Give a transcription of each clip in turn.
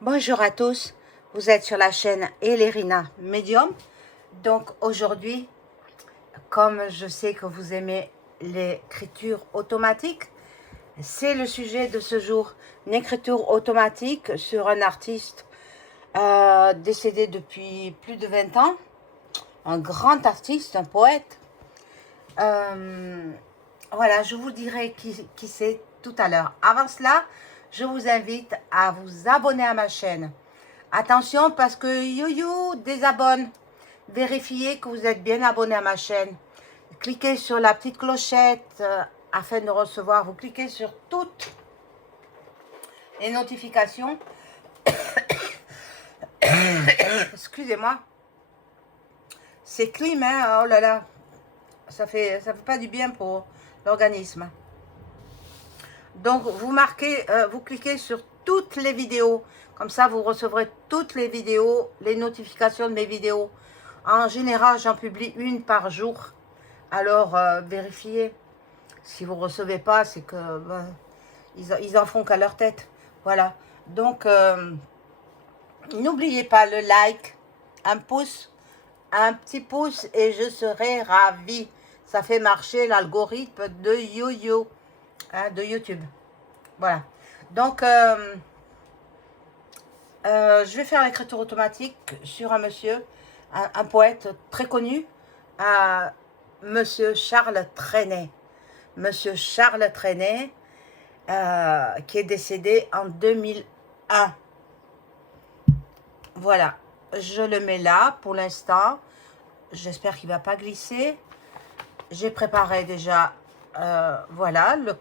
Bonjour à tous, vous êtes sur la chaîne Elerina Medium. Donc aujourd'hui, comme je sais que vous aimez l'écriture automatique, c'est le sujet de ce jour, une écriture automatique sur un artiste décédé depuis plus de 20 ans, un grand artiste, un poète. Voilà, je vous dirai qui c'est tout à l'heure. Avant cela, je vous invite à vous abonner à ma chaîne. Attention parce que you désabonne. Vérifiez que vous êtes bien abonné à ma chaîne. Cliquez sur la petite clochette afin de recevoir. Vous cliquez sur toutes les notifications. Excusez-moi. C'est clim, hein? Oh là là. Ça fait pas du bien pour l'organisme. Donc, vous cliquez sur toutes les vidéos. Comme ça, vous recevrez toutes les vidéos, les notifications de mes vidéos. En général, j'en publie une par jour. Alors, vérifiez. Si vous ne recevez pas, c'est que ils en font qu'à leur tête. Voilà. Donc, n'oubliez pas le like, un pouce, un petit pouce et je serai ravie. Ça fait marcher l'algorithme de YoYo, hein, de YouTube. Voilà. Donc, je vais faire l'écriture automatique sur un monsieur, un poète très connu, monsieur Charles Trenet. Monsieur Charles Trenet, qui est décédé en 2001. Voilà, je le mets là pour l'instant. J'espère qu'il ne va pas glisser. J'ai préparé déjà, voilà, le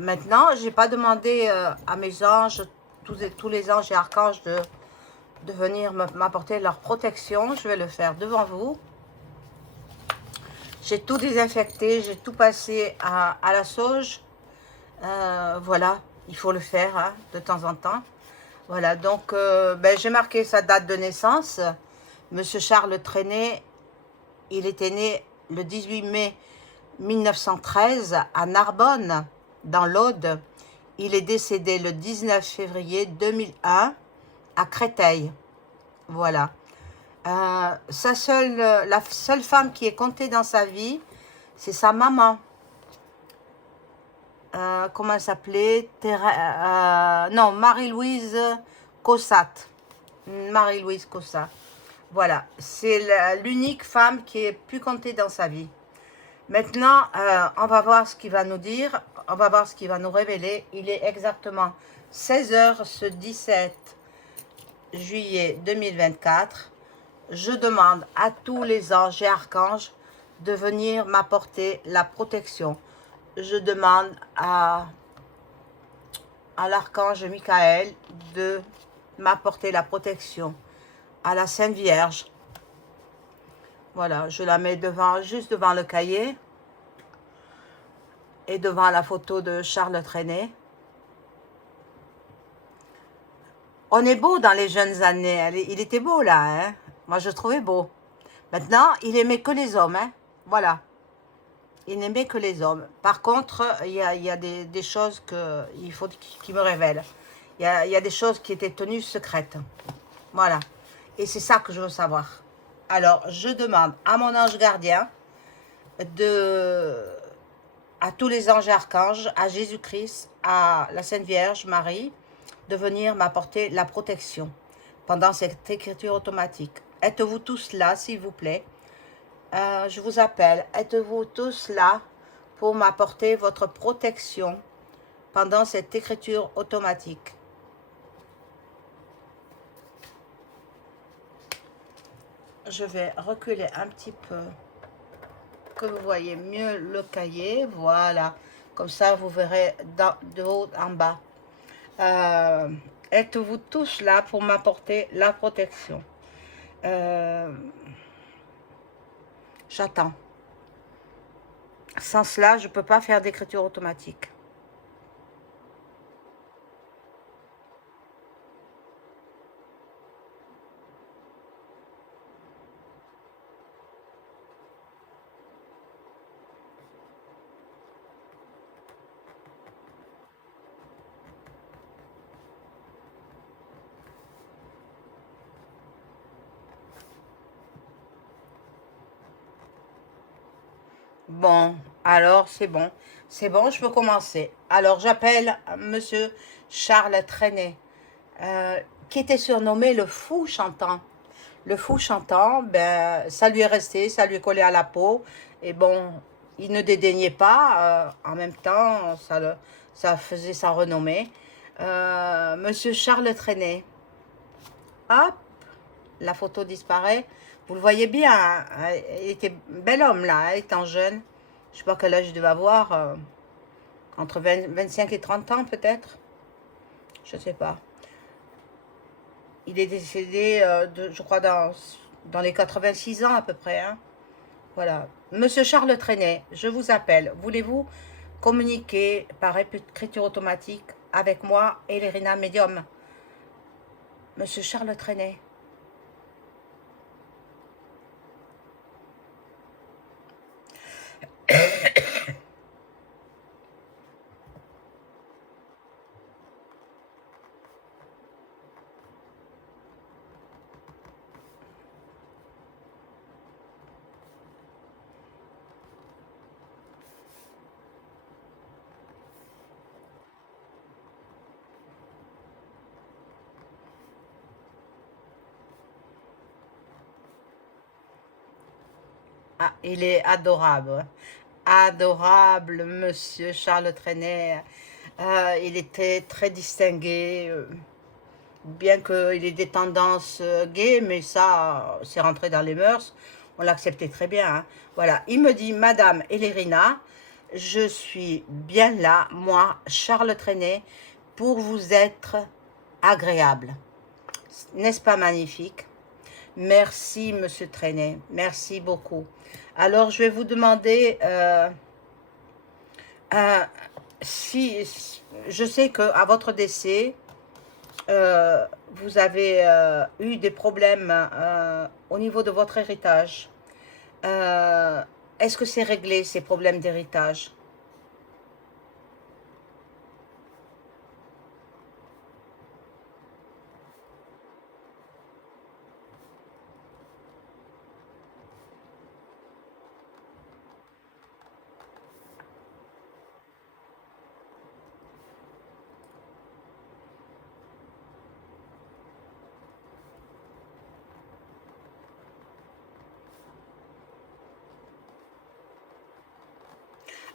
Maintenant, je n'ai pas demandé à mes anges, tous les anges et archanges de venir m'apporter leur protection. Je vais le faire devant vous. J'ai tout désinfecté, j'ai tout passé à la sauge. Voilà, il faut le faire hein, de temps en temps. Voilà, donc j'ai marqué sa date de naissance. Monsieur Charles Trenet, il était né le 18 mai 1913 à Narbonne, dans l'Aude. Il est décédé le 19 février 2001 à Créteil. Voilà. La seule femme qui est comptée dans sa vie, c'est sa maman. Comment elle s'appelait? Non, Marie-Louise Cossat. Marie-Louise Cossat. Voilà, c'est l'unique femme qui est plus comptée dans sa vie. Maintenant, on va voir ce qu'il va nous dire, on va voir ce qu'il va nous révéler. Il est exactement 16 h ce 17 juillet 2024. Je demande à tous les anges et archanges de venir m'apporter la protection. Je demande à l'archange Michael de m'apporter la protection, à la Sainte Vierge. Voilà, je la mets devant, juste devant le cahier et devant la photo de Charles Trenet. On est beau dans les jeunes années, il était beau là, hein? Moi je trouvais beau. Maintenant, il aimait que les hommes, hein? Voilà. Il n'aimait que les hommes. Par contre, il y a des choses qu'il faut qu'il me révèle. Il y a des choses qui étaient tenues secrètes. Voilà. Et c'est ça que je veux savoir. Alors, je demande à mon ange gardien, à tous les anges et archanges, à Jésus-Christ, à la Sainte Vierge Marie, de venir m'apporter la protection pendant cette écriture automatique. Êtes-vous tous là, s'il vous plaît? Je vous appelle. Êtes-vous tous là pour m'apporter votre protection pendant cette écriture automatique? Je vais reculer un petit peu, que vous voyez mieux le cahier. Voilà. Comme ça, vous verrez de haut en bas. Êtes-vous tous là pour m'apporter la protection? J'attends. Sans cela, je ne peux pas faire d'écriture automatique. Bon, alors c'est bon. C'est bon, je peux commencer. Alors j'appelle Monsieur Charles Trenet, euh, qui était surnommé le fou chantant. Le fou chantant, ben, ça lui est resté, ça lui est collé à la peau. Et bon, il ne dédaignait pas. En même temps, ça faisait sa renommée. Monsieur Charles Trenet. Hop, la photo disparaît. Vous le voyez bien, hein, il était bel homme là, hein, étant jeune. Je sais pas quel âge il devait avoir, entre 25 et 30 ans peut-être. Je sais pas. Il est décédé, je crois, dans les 86 ans à peu près, hein. Voilà. Monsieur Charles Trenet, je vous appelle. Voulez-vous communiquer par écriture automatique avec moi et l'Irina Medium? Monsieur Charles Trenet. Ah, il est adorable. Adorable, monsieur Charles Trenet. Il était très distingué, bien qu'il ait des tendances gays, mais ça, c'est rentré dans les mœurs. On l'acceptait très bien, hein. Voilà, il me dit, Madame Elérina, je suis bien là, moi, Charles Trenet, pour vous être agréable. N'est-ce pas magnifique? Merci, Monsieur Trenet, merci beaucoup. Alors, je vais vous demander euh, si je sais que à votre décès, vous avez eu des problèmes au niveau de votre héritage. Euh, Est-ce que c'est réglé, ces problèmes d'héritage?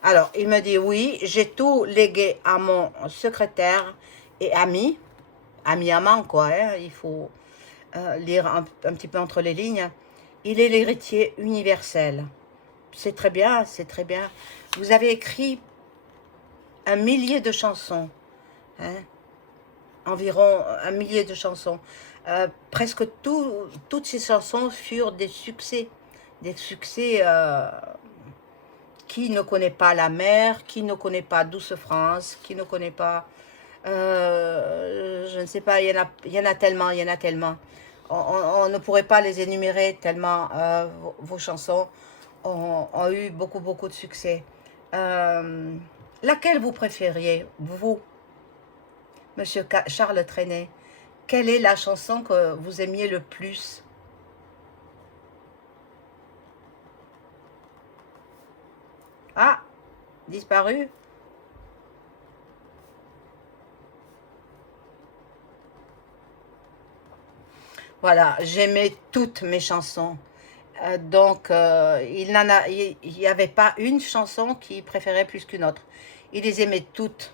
Alors, il me dit oui, j'ai tout légué à mon secrétaire et ami amant quoi, hein, il faut lire un petit peu entre les lignes. Il est l'héritier universel. C'est très bien, c'est très bien. Vous avez écrit un millier de chansons, hein, environ un millier de chansons. Presque toutes ces chansons furent des succès qui ne connaît pas la mer, qui ne connaît pas Douce France, qui ne connaît pas, je ne sais pas, il y en a tellement, il y en a tellement. On ne pourrait pas les énumérer tellement vos chansons ont eu beaucoup, beaucoup de succès. Euh, Laquelle vous préfériez, vous, Monsieur Charles Trenet? Quelle est la chanson que vous aimiez le plus? Ah, disparu? Voilà, j'aimais toutes mes chansons. Donc, il n'y avait pas une chanson qu'il préférait plus qu'une autre. Il les aimait toutes.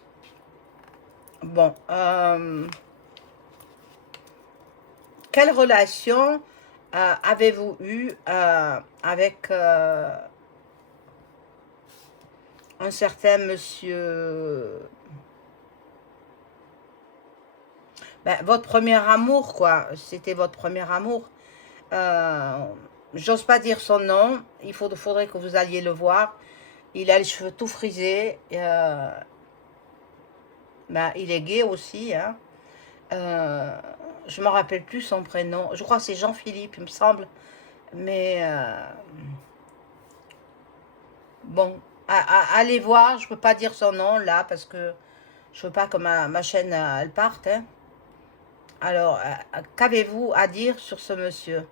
Bon, quelle relation avez-vous eu avec un certain monsieur, ben, votre premier amour, quoi. C'était votre premier amour. Euh, J'ose pas dire son nom. Faudrait que vous alliez le voir. Il a les cheveux tout frisés. Ben, il est gay aussi, hein. Euh, je me rappelle plus son prénom. Je crois que c'est Jean-Philippe, il me semble. Mais bon, allez voir. Je peux pas dire son nom là parce que je veux pas que ma chaîne elle parte, hein. Alors, qu'avez-vous à dire sur ce monsieur?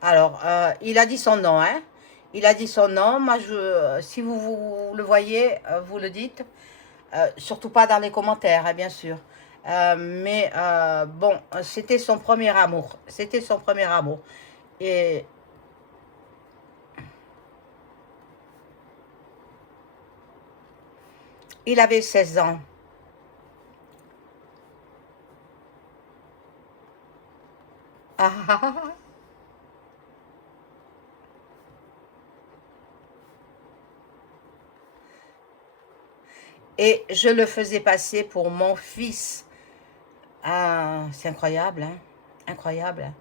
Alors, il a dit son nom, hein. Il a dit son nom. Moi, si vous le voyez, vous le dites. Surtout pas dans les commentaires, hein, bien sûr. Mais bon, c'était son premier amour. C'était son premier amour. Et il avait 16 ans. Et je le faisais passer pour mon fils. Ah, c'est incroyable, hein? Incroyable, hein.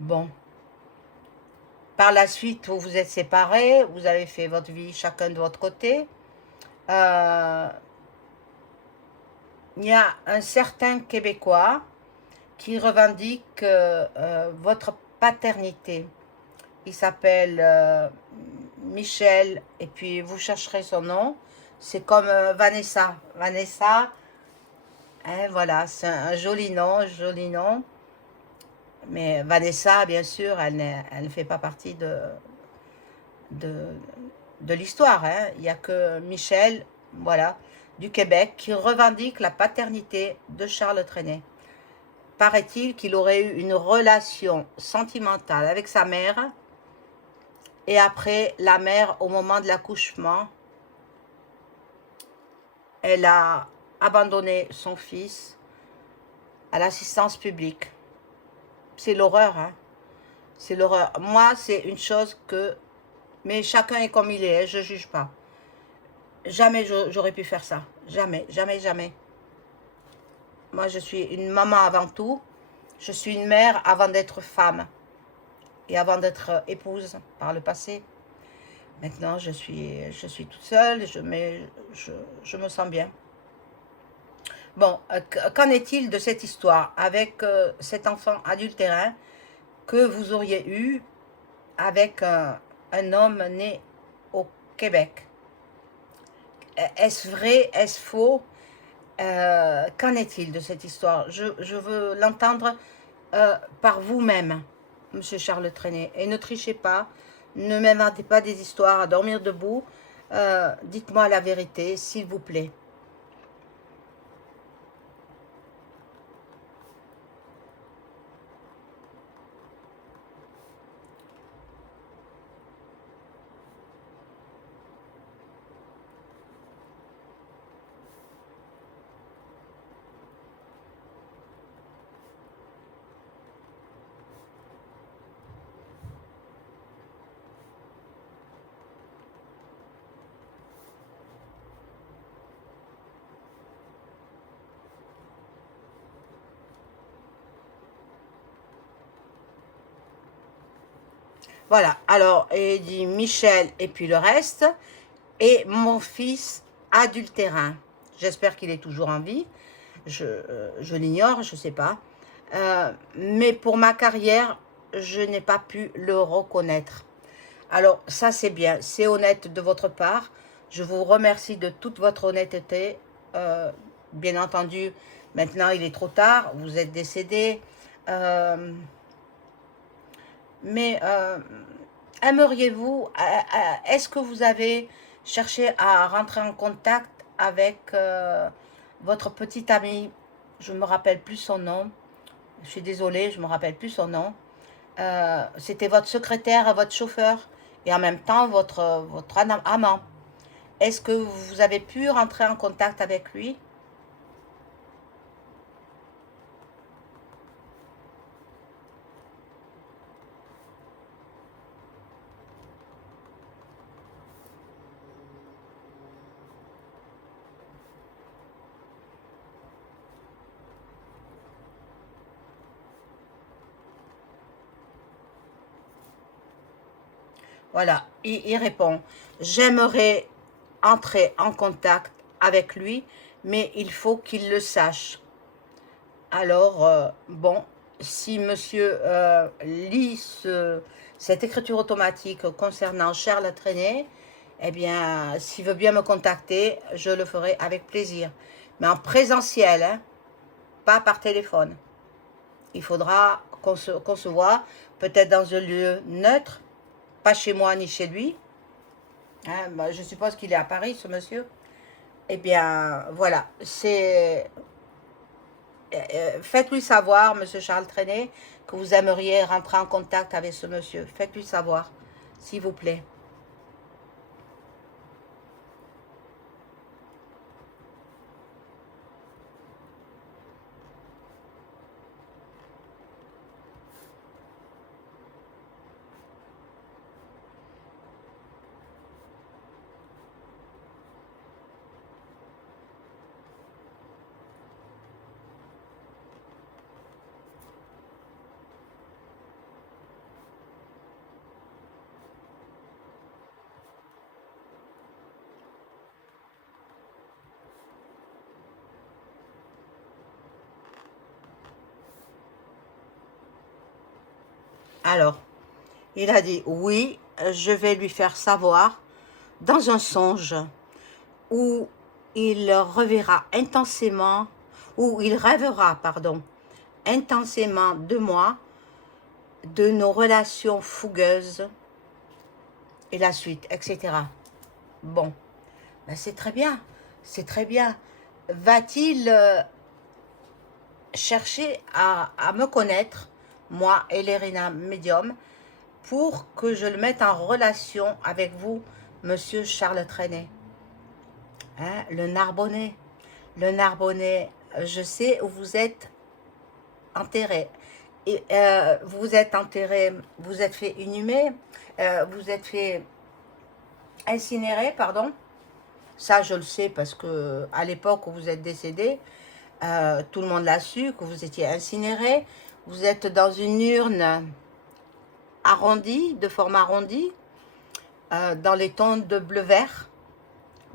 Bon. Par la suite, vous vous êtes séparés, vous avez fait votre vie chacun de votre côté. Euh, il y a un certain Québécois qui revendique votre paternité. Il s'appelle Michel, et puis vous chercherez son nom. C'est comme Vanessa. Vanessa, hein, voilà, c'est un joli nom, joli nom. Mais Vanessa, bien sûr, elle ne fait pas partie de, de l'histoire, hein. Il n'y a que Michel, voilà, du Québec, qui revendique la paternité de Charles Trenet. Paraît-il qu'il aurait eu une relation sentimentale avec sa mère, et après, la mère, au moment de l'accouchement, elle a abandonné son fils à l'assistance publique. C'est l'horreur, hein. C'est l'horreur. Moi, c'est une chose que... Mais chacun est comme il est, hein, je ne juge pas. Jamais j'aurais pu faire ça. Jamais, jamais, jamais. Moi, je suis une maman avant tout. Je suis une mère avant d'être femme. Et avant d'être épouse par le passé. Maintenant, je suis toute seule, mais je me sens bien. Bon, qu'en est-il de cette histoire avec cet enfant adultérin que vous auriez eu avec un homme né au Québec? Est-ce vrai? Est-ce faux? Qu'en est-il de cette histoire? Je veux l'entendre par vous-même, Monsieur Charles Trenet. Et ne trichez pas, ne m'inventez pas des histoires à dormir debout. Dites-moi la vérité, s'il vous plaît. Voilà, alors, il dit Michel et puis le reste, et mon fils adultérin. J'espère qu'il est toujours en vie. Je l'ignore, je ne sais pas. Mais pour ma carrière, je n'ai pas pu le reconnaître. Alors, ça c'est bien, c'est honnête de votre part. Je vous remercie de toute votre honnêteté. Euh, Bien entendu, maintenant il est trop tard, vous êtes décédé. Euh, mais aimeriez-vous, est-ce que vous avez cherché à rentrer en contact avec votre petit ami? Je ne me rappelle plus son nom. Je suis désolée, je ne me rappelle plus son nom. C'était votre secrétaire, votre chauffeur, et en même temps votre amant. Est-ce que vous avez pu rentrer en contact avec lui? Voilà, il répond, j'aimerais entrer en contact avec lui, mais il faut qu'il le sache. Alors, bon, si monsieur lit cette écriture automatique concernant Charles Trenet, eh bien, s'il veut bien me contacter, je le ferai avec plaisir. Mais en présentiel, hein, pas par téléphone. Il faudra qu'on se voit, peut-être dans un lieu neutre, pas chez moi ni chez lui. Hein, bah, je suppose qu'il est à Paris, ce monsieur. Eh bien, voilà, c'est... faites-lui savoir, monsieur Charles Trenet, que vous aimeriez rentrer en contact avec ce monsieur. Faites-lui savoir, s'il vous plaît. Alors, il a dit, oui, je vais lui faire savoir dans un songe où il reverra intensément, où il rêvera, pardon, intensément de moi, de nos relations fougueuses et la suite, etc. Bon, ben c'est très bien, c'est très bien. Va-t-il chercher à me connaître, moi, Elérina Médium, pour que je le mette en relation avec vous, monsieur Charles Trenet, hein, le Narbonnais. Le Narbonnais, je sais où vous êtes enterré. Et, vous êtes enterré, vous êtes fait inhumer, vous êtes fait incinérer, pardon. Ça, je le sais parce que à l'époque où vous êtes décédé, tout le monde l'a su, que vous étiez incinéré. Vous êtes dans une urne arrondie, de forme arrondie, dans les tons de bleu-vert.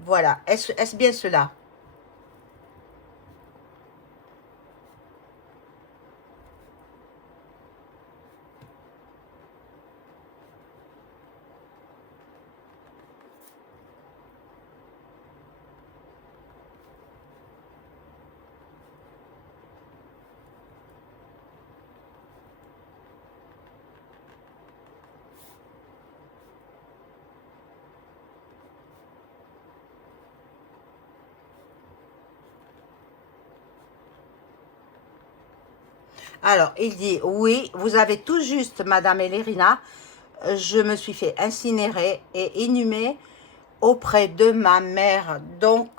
Voilà. Est-ce bien cela? Alors, il dit, oui, vous avez tout juste, Madame Elérina, je me suis fait incinérer et inhumer auprès de ma mère, donc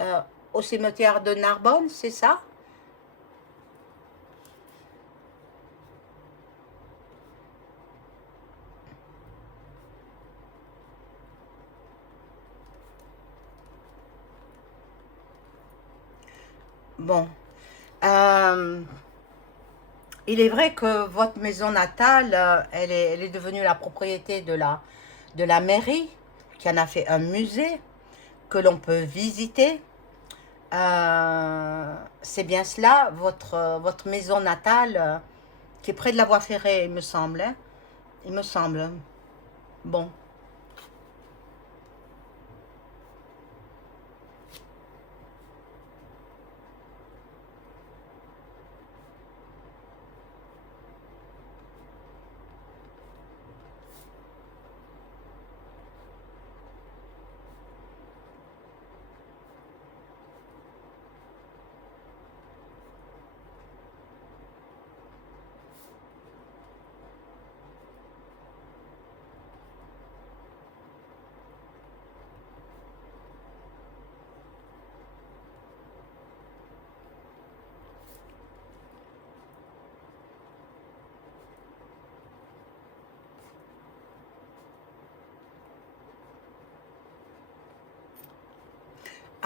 euh, au cimetière de Narbonne, c'est ça? Bon. Euh, il est vrai que votre maison natale, elle est devenue la propriété de la mairie, qui en a fait un musée que l'on peut visiter. C'est bien cela, votre maison natale, qui est près de la voie ferrée, il me semble. Hein. Il me semble. Bon.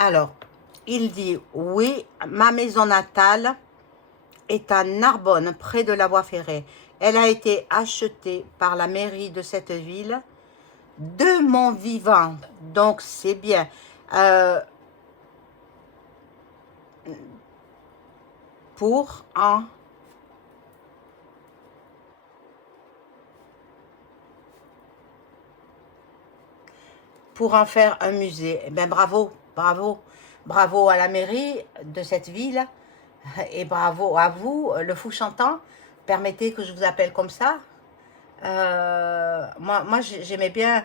Alors, il dit, oui, ma maison natale est à Narbonne, près de la voie ferrée. Elle a été achetée par la mairie de cette ville de mon vivant. Donc, c'est bien. Euh, pour en... pour en faire un musée. Eh bien, bravo, bravo, bravo à la mairie de cette ville Et bravo à vous, le fou chantant. Permettez que je vous appelle comme ça. Moi j'aimais bien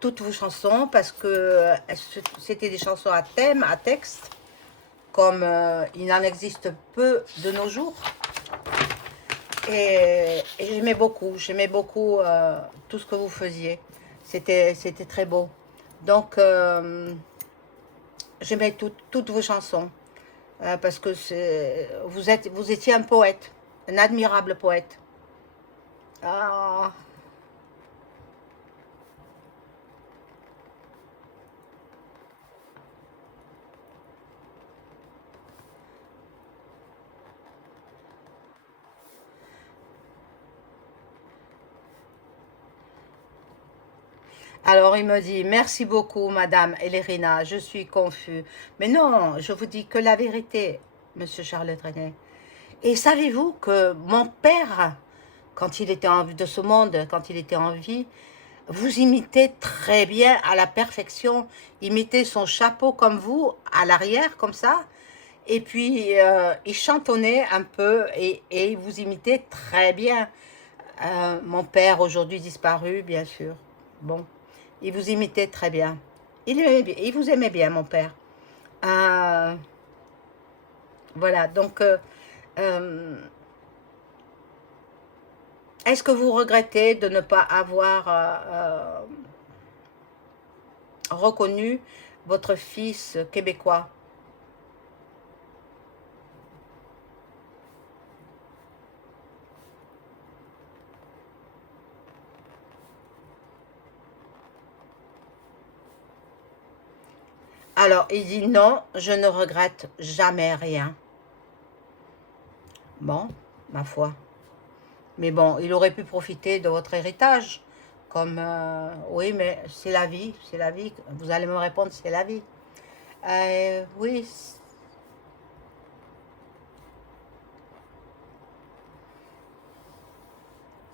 toutes vos chansons parce que c'était des chansons à thème, à texte, comme il en existe peu de nos jours. Et j'aimais beaucoup tout ce que vous faisiez. C'était très beau. Donc, j'aimais toutes vos chansons parce que vous étiez un poète, un admirable poète. Ah, alors il me dit, merci beaucoup, Madame Elérina, je suis confus. Mais non, je vous dis que la vérité, Monsieur Charles Trenet. Et savez-vous que mon père, quand il était en vie de ce monde, quand il était en vie, vous imitez très bien à la perfection. Imitez son chapeau comme vous, à l'arrière, comme ça. Et puis, il chantonnait un peu et vous imitez très bien. Mon père, aujourd'hui disparu, bien sûr. Bon, il vous imitait très bien. Il vous aimait bien, mon père. Euh, voilà, donc, euh, est-ce que vous regrettez de ne pas avoir reconnu votre fils québécois? Alors, il dit non, je ne regrette jamais rien. Bon, ma foi. Mais bon, il aurait pu profiter de votre héritage. Comme, oui, mais c'est la vie, c'est la vie. Vous allez me répondre, c'est la vie. Oui.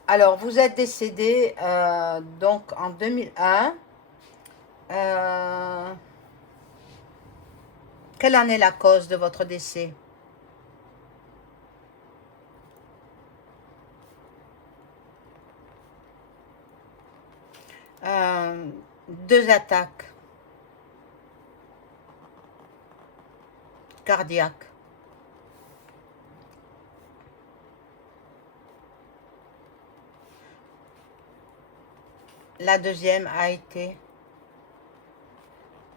Alors, vous êtes décédé donc en 2001. Euh, quelle en est la cause de votre décès? Euh, deux attaques cardiaques. La deuxième a été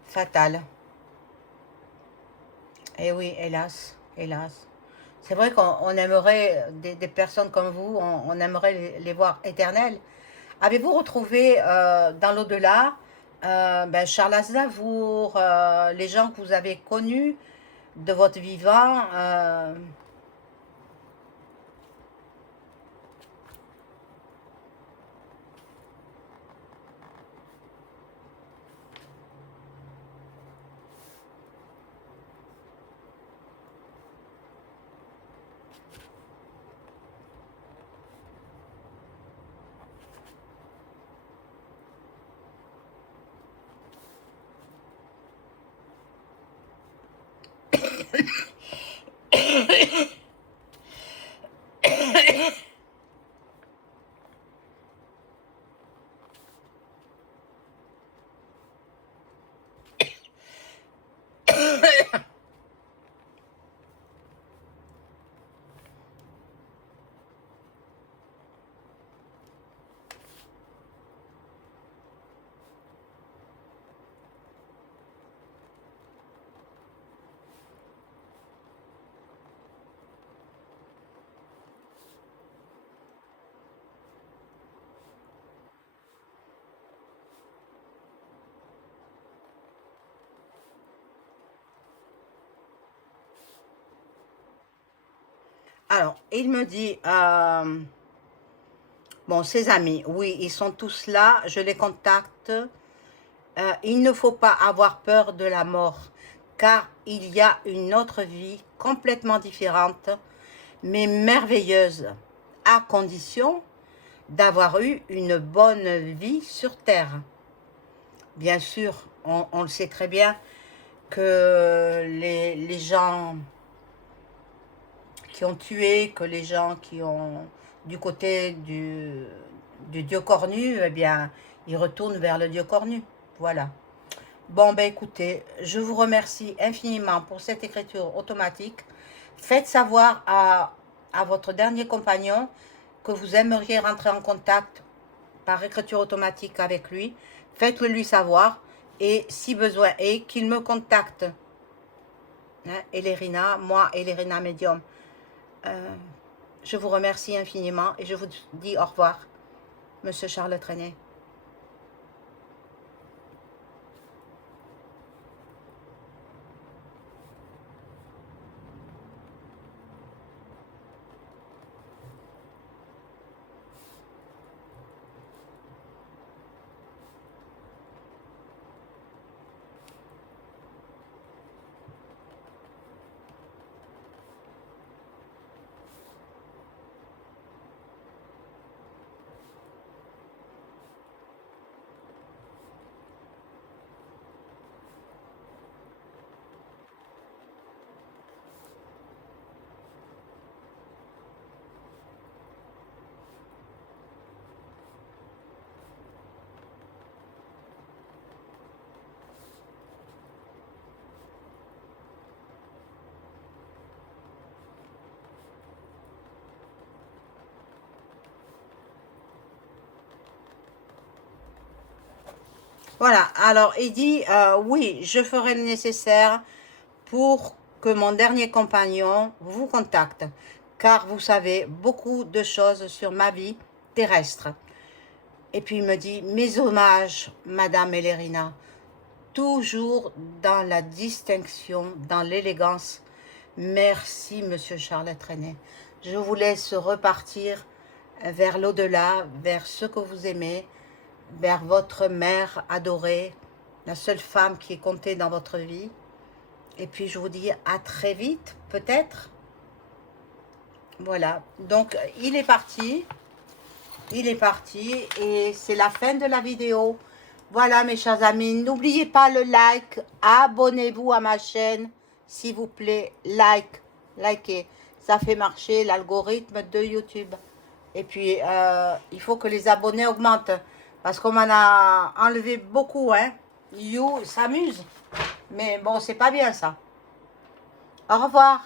fatale. Et oui, hélas, hélas. C'est vrai qu'on aimerait, des personnes comme vous, on aimerait les voir éternelles. Avez-vous retrouvé dans l'au-delà ben, Charles Aznavour, les gens que vous avez connus de votre vivant? Alors, il me dit, bon, ses amis, oui, ils sont tous là, je les contacte. Il ne faut pas avoir peur de la mort, car il y a une autre vie complètement différente, mais merveilleuse, à condition d'avoir eu une bonne vie sur Terre. Bien sûr, on le sait très bien que les gens qui ont tué que les gens qui ont du côté du Dieu cornu, eh bien, ils retournent vers le Dieu cornu. Voilà. Bon, ben écoutez, je vous remercie infiniment pour cette écriture automatique. Faites savoir à votre dernier compagnon que vous aimeriez rentrer en contact par écriture automatique avec lui. Faites-le lui savoir et si besoin est, qu'il me contacte. Hein, Elérina, moi, Elérina Médium. Je vous remercie infiniment et je vous dis au revoir, Monsieur Charles Trenet. Voilà, alors il dit, oui, je ferai le nécessaire pour que mon dernier compagnon vous contacte, car vous savez beaucoup de choses sur ma vie terrestre. Et puis il me dit, mes hommages, Madame Elérina, toujours dans la distinction, dans l'élégance. Merci, Monsieur Charles Trenet. Je vous laisse repartir vers l'au-delà, vers ce que vous aimez, vers votre mère adorée, la seule femme qui est comptée dans votre vie. Et puis je vous dis à très vite, peut-être. Voilà, donc il est parti et c'est la fin de la vidéo. Voilà mes chers amis, n'oubliez pas le like, abonnez-vous à ma chaîne, s'il vous plaît, likez. Ça fait marcher l'algorithme de YouTube. Et puis, il faut que les abonnés augmentent. Parce qu'on m'en a enlevé beaucoup, hein. You s'amuse. Mais bon, c'est pas bien ça. Au revoir.